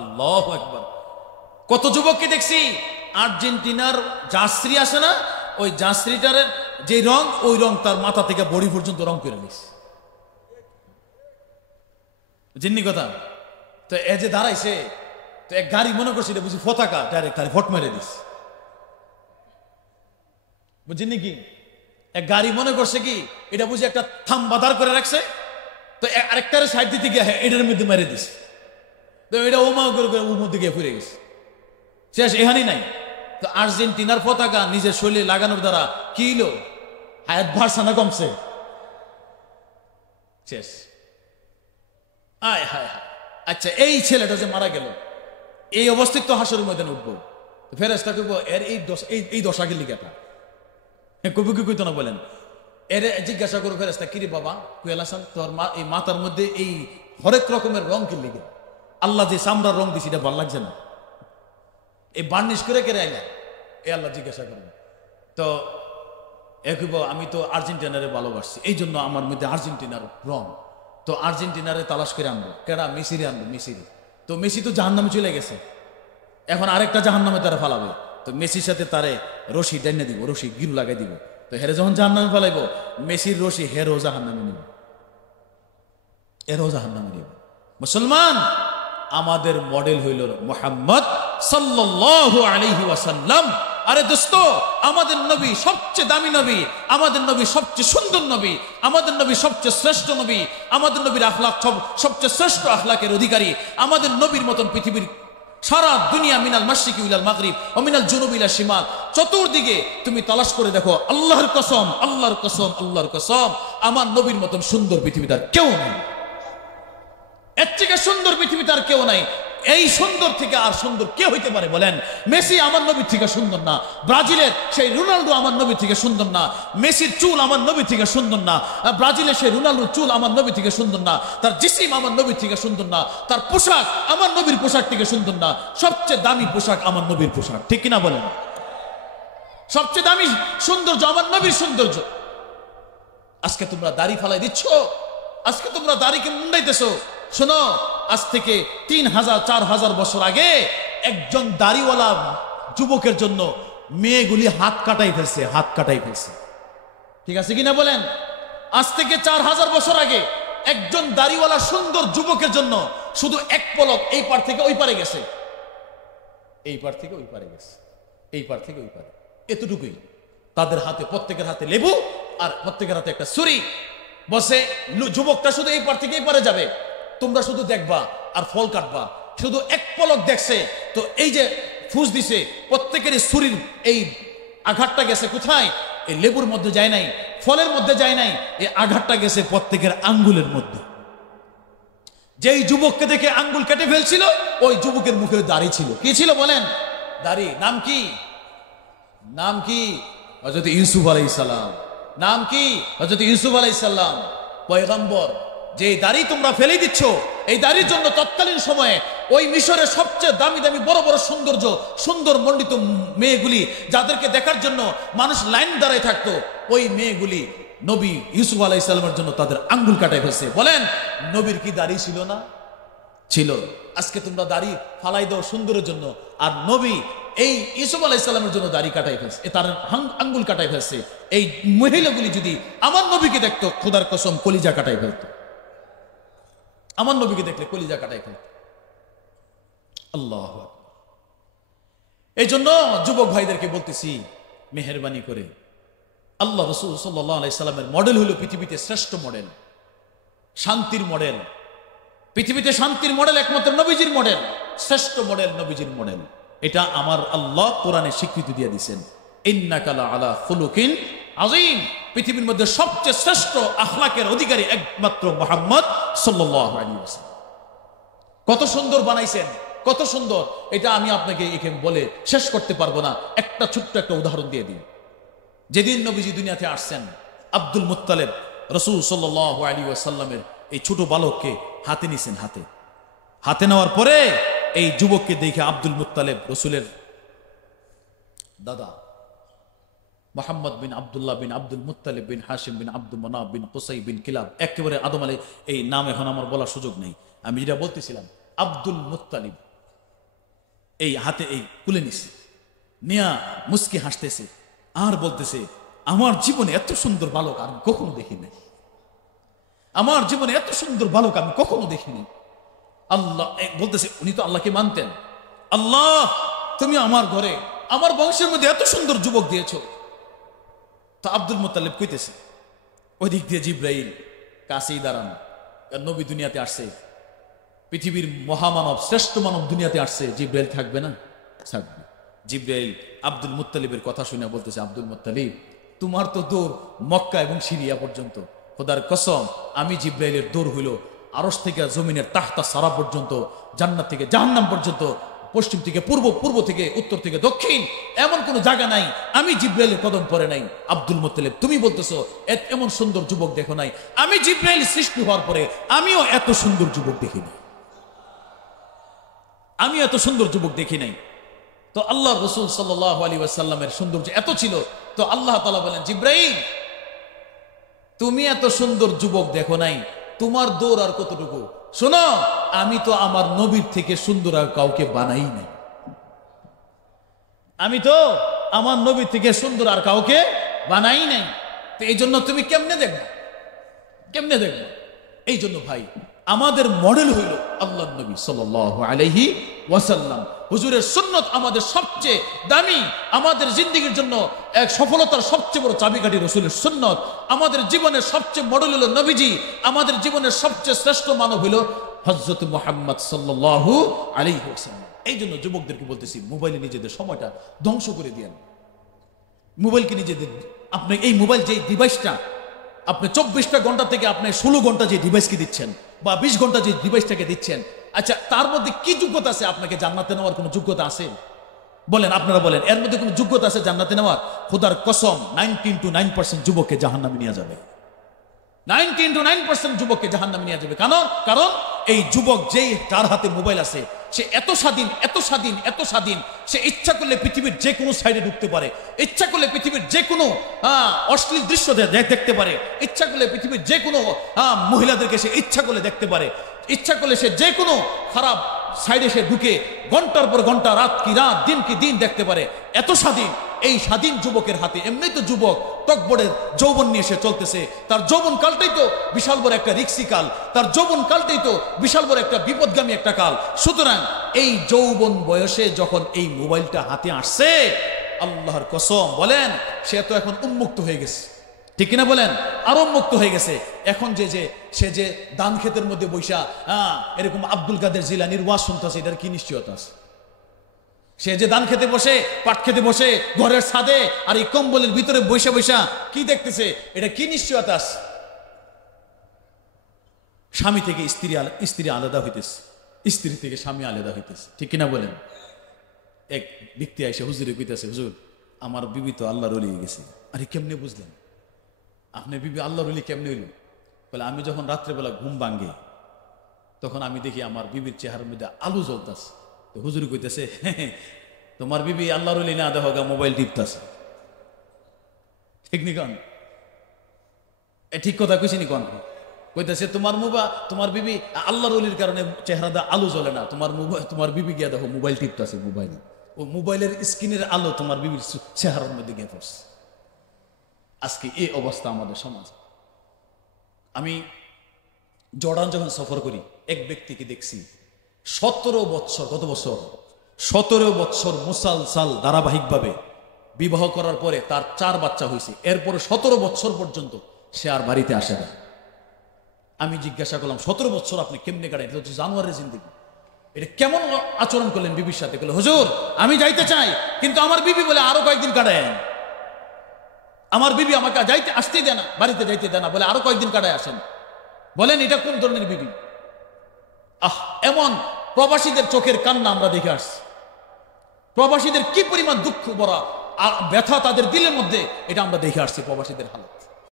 আল্লাহু আকবার। কত যুবককে দেখছি আর্জেন্টিনার জার্সি আছে না, ওই জার্সিটার যে রং, ওই রং তার মাথা থেকে বডি পর্যন্ত রং করে নিস। জিন্নি কথা। তো এ যে দাঁড়াইছে, তো এক গাড়ি মনে করছে এটা বুঝি পতাকা, ডাইরেক্ট তার ফট মেরে দিস। বুঝছেন কি? এক গাড়ি মনে করছে কি এটা বুঝি একটা থাম বাধার করে রাখছে, তো আরেকটার সাইড দিতে গিয়ে এটার মধ্যে মেরে দিস। তো এটা ওমা করে করে ওর মধ্যে গিয়ে ফিরে গেছে, শেষ এখানেই নাই। তো আর্জেন্টিনার পতাকা নিজের শরীরে লাগানোর দ্বারা কি হলো? হায়াত বাড়ছে না কমছে? শেষ। আয় হায় হায়। আচ্ছা, এই ছেলেটা যে মারা গেল, এই অবস্থিত তো হাসরের ময়দানে উঠবো, ফেরেশতা কইব এর এই দশাকে লিখাটা কবি কি কইতো না বলেন। এর জিজ্ঞাসা করো ফেরেশতা, কিরে বাবা কুয়াল হাসান, তোর মা এই মাথার মধ্যে এই হরেক রকমের রং কি লিখে? আল্লাহ যে চামড়ার রং দিছি এটা ভালো লাগছে না, এই বার্নিশ করে কেড়ে আইলা? এ আল্লাহ জিজ্ঞাসা করেন। তো এ কইব আমি তো আর্জেন্টিনারে ভালোবাসছি, এই জন্য আমার মধ্যে আর্জেন্টিনার রং। তো আর্জেন্টিনারে তালাশ করে আনবো, কেডা? মেসিরে আনবো, মেসিরে। তো মেসি তো জাহান্নামে চলে গেছে, এখন আরেকটা জাহান্নামে তারা ফালাবে। তো মেসির সাথে তারে রশি ডাইনে দিব, রশি গিরু লাগাই দিব। তো হেরে যখন জাহান্নামে ফালাইবো, মেসির রশি হেরো জাহান্নামে নিব, এরও জাহান্নামে নিব। মুসলমান, আমাদের মডেল হইল মুহাম্মদ সাল্লাল্লাহু আলাইহি ওয়াসাল্লাম। আরে দোস্ত, আমাদের নবী সবচেয়ে দামি নবী, আমাদের নবী সবচেয়ে সুন্দর নবী, আমাদের নবী সবচেয়ে শ্রেষ্ঠ নবী, আমাদের নবীর আখলাক সবচেয়ে শ্রেষ্ঠ আখলাকের অধিকারী। আমাদের নবীর মতন পৃথিবীর সারা দুনিয়া মিনাল মাশরিকি ইলাল মাগরিব ও মিনাল জুনুবি ইলা শিমাল, চতুর্দিকে তুমি তালাশ করে দেখো, আল্লাহর কসম, আল্লাহর কসম, আল্লাহর কসম, আমার নবীর মতন সুন্দর পৃথিবীতে আর কেউ নেই। এর থেকে সুন্দর পৃথিবীতে আর কেউ নাই। এই সুন্দর থেকে আর সুন্দর কে হইতে পারে বলেন? মেসি আমার নবীর থেকে সুন্দর না, ব্রাজিলের সেই রোনাল্ডো আমার নবীর থেকে সুন্দর না, মেসির চুল আমার নবীর থেকে সুন্দর না, ব্রাজিলের সেই রোনাল্ডোর চুল আমার নবীর থেকে সুন্দর না, তার জিসিম আমার নবীর থেকে সুন্দর না, তার পোশাক আমার নবীর পোশাক থেকে সুন্দর না। সবচেয়ে দামি পোশাক আমার নবীর পোশাক, ঠিক কিনা বলেন? সবচেয়ে দামি সৌন্দর্য আমার নবীর সৌন্দর্য। আজকে তোমরা দাড়ি ফালাই দিচ্ছ, আজকে তোমরা দাড়িকে মুন্ডাইতেছো। শোনো, আজ থেকে 3000 4000 বছর আগে একজন দাড়িওয়ালা যুবকের জন্য মেয়েগুলি হাত কাটাই ফেলছে, হাত কাটাই ফেলছে, ঠিক আছে কিনা বলেন? আজ থেকে 4000 বছর আগে একজন দাড়িওয়ালা সুন্দর যুবকের জন্য শুধু এক পলক এই পার থেকে ওই পারে গেছে, এই পার থেকে ওই পারে গেছে, এই পার থেকে ওই পারে, এতটুকুই। তাদের হাতে, প্রত্যেকের হাতে লেবু, আর প্রত্যেকের হাতে একটা ছুরি। বসে যুবকটা শুধু এই পার থেকে এই পারে যাবে, তোমরা শুধু দেখবা আর ফল কাটবা। শুধু এক পলক দেখছে, তো এই যে ফুস দিছে, প্রত্যেকেরই ছুরির এই আঘাতটা গেছে কোথায়? এই লেবুর মধ্যে যায় নাই, ফলের মধ্যে যায় নাই, এই আঘাতটা গেছে প্রত্যেকের আঙ্গুলের মধ্যে। যেই যুবককে দেখে আঙ্গুল কেটে ফেলছিল, ওই যুবকের মুখে দাড়ি ছিল। কি ছিল বলেন? দাড়ি। নাম কি? নাম কি? হযরত ইউসুফ আলাইহিস সালাম। নাম কি? হযরত ইউসুফ আলাইহিস সালাম, পয়গম্বর। যে দাড়ি তোমরা ফেলে দিচ্ছ, এই দাড়ির জন্য তৎকালীন সময়ে ওই মিশরের সবচেয়ে দামি দামি বড় বড় সৌন্দর্য, সুন্দর মণ্ডিত মেয়েগুলি, যাদেরকে দেখার জন্য মানুষ লাইন দাঁড়ায় থাকতো, ওই মেয়েগুলি নবী ইউসুফ আলাইহিস সালামের জন্য তাদের আঙ্গুল কাটায় ফেলছে। বলেন, নবীর কি দাড়ি ছিল না? ছিল। আজকে তোমরা দাড়ি ফালাই দাও সুন্দরের জন্য, আর নবী এই ইউসুফ আলাইহিস সালামের জন্য দাড়ি কাটাই ফেলছে, তার আঙ্গুল কাটাই ফেলছে। এই মহিলাগুলি যদি আমার নবীকে দেখতো, খোদার কসম কলিজা কাটাই ফেলতো। আমার নবীকে দেখলে কলিজা কাটাই ফেলত। আল্লাহু আকবার। এই জন্য যুবক ভাইদেরকে বলতেছি, মেহেরবানি করে আল্লাহ রাসূল সাল্লাল্লাহু আলাইহি সাল্লামের মডেল হলো পৃথিবীতে শ্রেষ্ঠ মডেল, শান্তির মডেল। পৃথিবীতে শান্তির মডেল একমাত্র নবীজির মডেল, শ্রেষ্ঠ মডেল নবীজির মডেল। এটা আমার আল্লাহ কোরআনে স্বীকৃতি দিয়ে দিয়েছেন, ইন্নাকা লাআলা খুলুকিন আযীম। পৃথিবীর মধ্যে সবচেয়ে শ্রেষ্ঠ আখলাকের অধিকারী একমাত্র মুহাম্মদ সাল্লাল্লাহু আলাইহি ওয়াসাল্লাম। কত সুন্দর বানাইছেন, কত সুন্দর! এটা আমি আপনাকে এখানে বলে শেষ করতে পারবো না। একটা ছোট্ট একটা উদাহরণ দিয়ে দিই। যেদিন নবীজি দুনিয়াতে আসছেন, আব্দুল মুত্তালিব রাসূল সাল্লাল্লাহু আলাইহি ওয়াসাল্লামের এই ছোট বালককে হাতে নিছেন। হাতে নেওয়ার পরে এই যুবককে দেখে আব্দুল মুত্তালিব, রসুলের দাদা মুহাম্মদ বিন আব্দুল্লাহ বিন আব্দুল মুত্তালিব বিন হাশিম বিন আব্দুল মানাফ বিন কুসাই বিন কিলাব, একেবারে আদম আলাইহিস, এই নাম এখন আমার বলার সুযোগ নেই। আমি যেটা বলতেছিলাম, আব্দুল মুত্তালিব এই হাতে এই কুলে নিছে, নিয়া মুস্কি হাসতেছে আর বলতেছে, আমার জীবনে এত সুন্দর বালক আমি কখনো দেখি নাই, আমার জীবনে এত সুন্দর বালক আমি কখনো দেখিনি। আল্লাহ বলতেছে, উনি তো আল্লাহকে মানতেন, আল্লাহ তুমি আমার ঘরে আমার বংশের মধ্যে এত সুন্দর যুবক দিয়েছো। তো আব্দুল মুত্তালিব কইতেছে, ওই দিক দিয়ে জিব্রাইল কাছেই দাঁড়ান, নবী দুনিয়াতে আসছে, পৃথিবীর মহামানব শ্রেষ্ঠ মানব দুনিয়াতে আসছে, জিব্রাইল থাকবে না? থাকবে। জিব্রাইল আব্দুল মুত্তালিবের কথা শুনে বলতেছে, আব্দুল মুত্তালিব তোমার তো দৌড় মক্কা এবং সিরিয়া পর্যন্ত, খোদার কসম আমি জিব্রাইলের দৌড় হইল আরশ থেকে জমিনের তাহতা সারা পর্যন্ত, জান্নাত থেকে জাহান্নাম পর্যন্ত, পশ্চিম থেকে পূর্ব, পূর্ব থেকে উত্তর থেকে দক্ষিণ, এমন কোন জায়গা নাই আমি জিব্রাইলের কদম পরে নাই। আব্দুল মুত্তালিব তুমি বলতেছো এমন সুন্দর যুবক দেখো নাই, আমি জিব্রাইল সৃষ্টি হওয়ার পরে আমিও এত সুন্দর যুবক দেখি নাই, আমি এত সুন্দর যুবক দেখি নাই। তো আল্লাহ রাসূল সাল্লাল্লাহু আলাইহি ওয়াসাল্লামের সৌন্দর্য এত ছিল, তো আল্লাহ তাআলা বলেন, জিব্রাইল তুমি এত সুন্দর যুবক দেখো নাই, তোমার দৌড় আর কতটুকু, শোনো আমি তো আমার নবীর থেকে সুন্দর আর কাউকে বানাই নাই, আমি তো আমার নবীর থেকে সুন্দর আর কাউকে বানাই নাই। তো এই জন্য তুমি কেমনে দেখবে, কেমনে দেখবে? এই জন্য ভাই আমাদের মডেল হইল আল্লাহর নবী সাল্লাল্লাহু আলাইহি ওয়াসাল্লাম। হুজুরের সুন্নত আমাদের সবচেয়ে দামি, আমাদের জিন্দেগির জন্য এক সফলতার সবচেয়ে বড় চাবিকাঠি রাসূলের সুন্নত। আমাদের জীবনের সবচেয়ে মডেল হলো নবীজি, আমাদের জীবনের সবচেয়ে শ্রেষ্ঠ মানব হলো হযরত মুহাম্মদ সাল্লাল্লাহু আলাইহি ওয়াসাল্লাম। এই জন্য যুবকদেরকে বলতেছি, মোবাইলে নিজেদের সময়টা ধ্বংস করে দিয়েন। মোবাইলকে নিজেদের, আপনি এই মোবাইল যে ডিভাইসটা আপনি 24টা ঘন্টা থেকে আপনি 16 ঘন্টা যে ডিভাইসকে দিচ্ছেন বা 20 ঘন্টা যে ডিভাইসটাকে দিচ্ছেন, আচ্ছা তার মধ্যে কি যোগ্যতা আছে? আপনাকে জান্নাতে নেওয়ার কোনো যোগ্যতা আছে? বলেন, আপনারা বলেন, এর মধ্যে কোনো যোগ্যতা আছে জান্নাতে নেওয়ার? খোদার কসম 99% যুবককে জাহান্নামে নিয়ে যাবে, 99% যুবককে জাহান্নামে নিয়ে যাবে। কারণ এই যুবক যেই যার হাতে মোবাইল আছে সে এত স্বাধীন, এত স্বাধীন, এত স্বাধীন, সে ইচ্ছা করলে পৃথিবীর যে কোনো সাইডে ঢুকতে পারে, ইচ্ছা করলে পৃথিবীর যে কোনো অশ্লীল দৃশ্য দেখতে পারে, ইচ্ছা করলে পৃথিবীর যে কোনো মহিলাদেরকে সে ইচ্ছা করলে দেখতে পারে, ইচ্ছা করলে সে যে কোনো খারাপ সাইডে সে ঢুকে ঘন্টার পর ঘন্টা, রাত কি রাত, দিন কি দিন দেখতে পারে, এত স্বাধীন। এই স্বাধীন যুবকের হাতে, এমনি তো যুবক টকবড়ের যৌবন নিয়ে সে চলতেছে, তার যৌবন কালটাই তো বিশাল বড় একটা রিক্সি কাল, তার যৌবন কালটাই তো বিশাল বড় একটা বিপদগামী একটা কাল। সুতরাং এই যৌবন বয়সে যখন এই মোবাইলটা হাতে আসছে, আল্লাহর কসম বলেন সে তো এখন উন্মুক্ত হয়ে গেছে, ঠিক কিনা বলেন? আরো মুক্ত হয়ে গেছে। এখন সে যে দান ক্ষেতের মধ্যে বৈশা এরকম আব্দুল কাদের জিলানির ওয়াজ শুনতেছে, এটার কি নিশ্চয়তা আছে? সে যে দান খেতে বসে, পাট খেতে বসে ঘরের ছাদে আর এই কম্বলের ভিতরে বৈশা বৈশা কি দেখতেছে, এটা কি নিশ্চয়তা আছে? স্বামী থেকে স্ত্রী আলাদা হইতেছে, স্ত্রী থেকে স্বামী আলাদা হইতেছে, ঠিক কিনা বলেন? এক ব্যক্তি এসে হুজুরে কইতেছে, হুজুর আমার বিবি তো আল্লাহর ওলি হয়ে গেছে। আরে কেমনে বুঝলেন? আপনার বিবি আল্লাহর ওলি কেমনে হইল? বলে আমি যখন রাত্রেবেলা ঘুম ভাঙ্গে তখন আমি দেখি আমার বিবির চেহারার মধ্যে আলো জ্বলতেছে। তো হুজুর কইতেছে, তোমার বিবি আল্লাহর ওলি না, দেখো মোবাইল টিপতেছে, ঠিক নি কন? ঠিক কথা কইছি নি কন? কইতেছে তোমার বিবি আল্লাহর ওলির কারণে চেহারাটা আলো জ্বলে না, তোমার বিবি গিয়া দেখো মোবাইল টিপতেছে, ও মোবাইলের স্ক্রিনের আলো তোমার বিবির চেহারার মধ্যে গিয়ে পড়ছে। আজকে এই অবস্থা আমাদের সমাজ। আমি জর্ডান যখন সফর করি, এক ব্যক্তিকে দেখছি 17 বছর, কত বছর? 17 বছর মুসালসাল ধারাবাহিকভাবে বিবাহ করার পরে তার 4 বাচ্চা হয়েছে, এরপরে 17 বছর পর্যন্ত সে আর বাড়িতে আসে না। আমি জিজ্ঞাসা করলাম, 17 বছর আপনি কেমনে কাটাই? এটা হচ্ছে জানোয়ারের জিন্দেগি, এটা কেমন আচরণ করলেন বিবির সাথে? বলে, হুজুর আমি যাইতে চাই, কিন্তু আমার বিবি বলে আরো কয়েকদিন কাটায়, আমার বিবি আমাকে আসতেই দেয় না, বাড়িতে যাইতে দেয় না, বলে আরো কয়েকদিন কাটায় আসেন। বলেন এটা কোন ধরনের বিবি? এমন প্রবাসীদের চোখের কান্না আমরা দেখে আসছি, প্রবাসীদের কি পরিমাণ দুঃখ ভরা আর ব্যথা তাদের দিলের মধ্যে, এটা আমরা দেখে আসছি প্রবাসীদের হালত।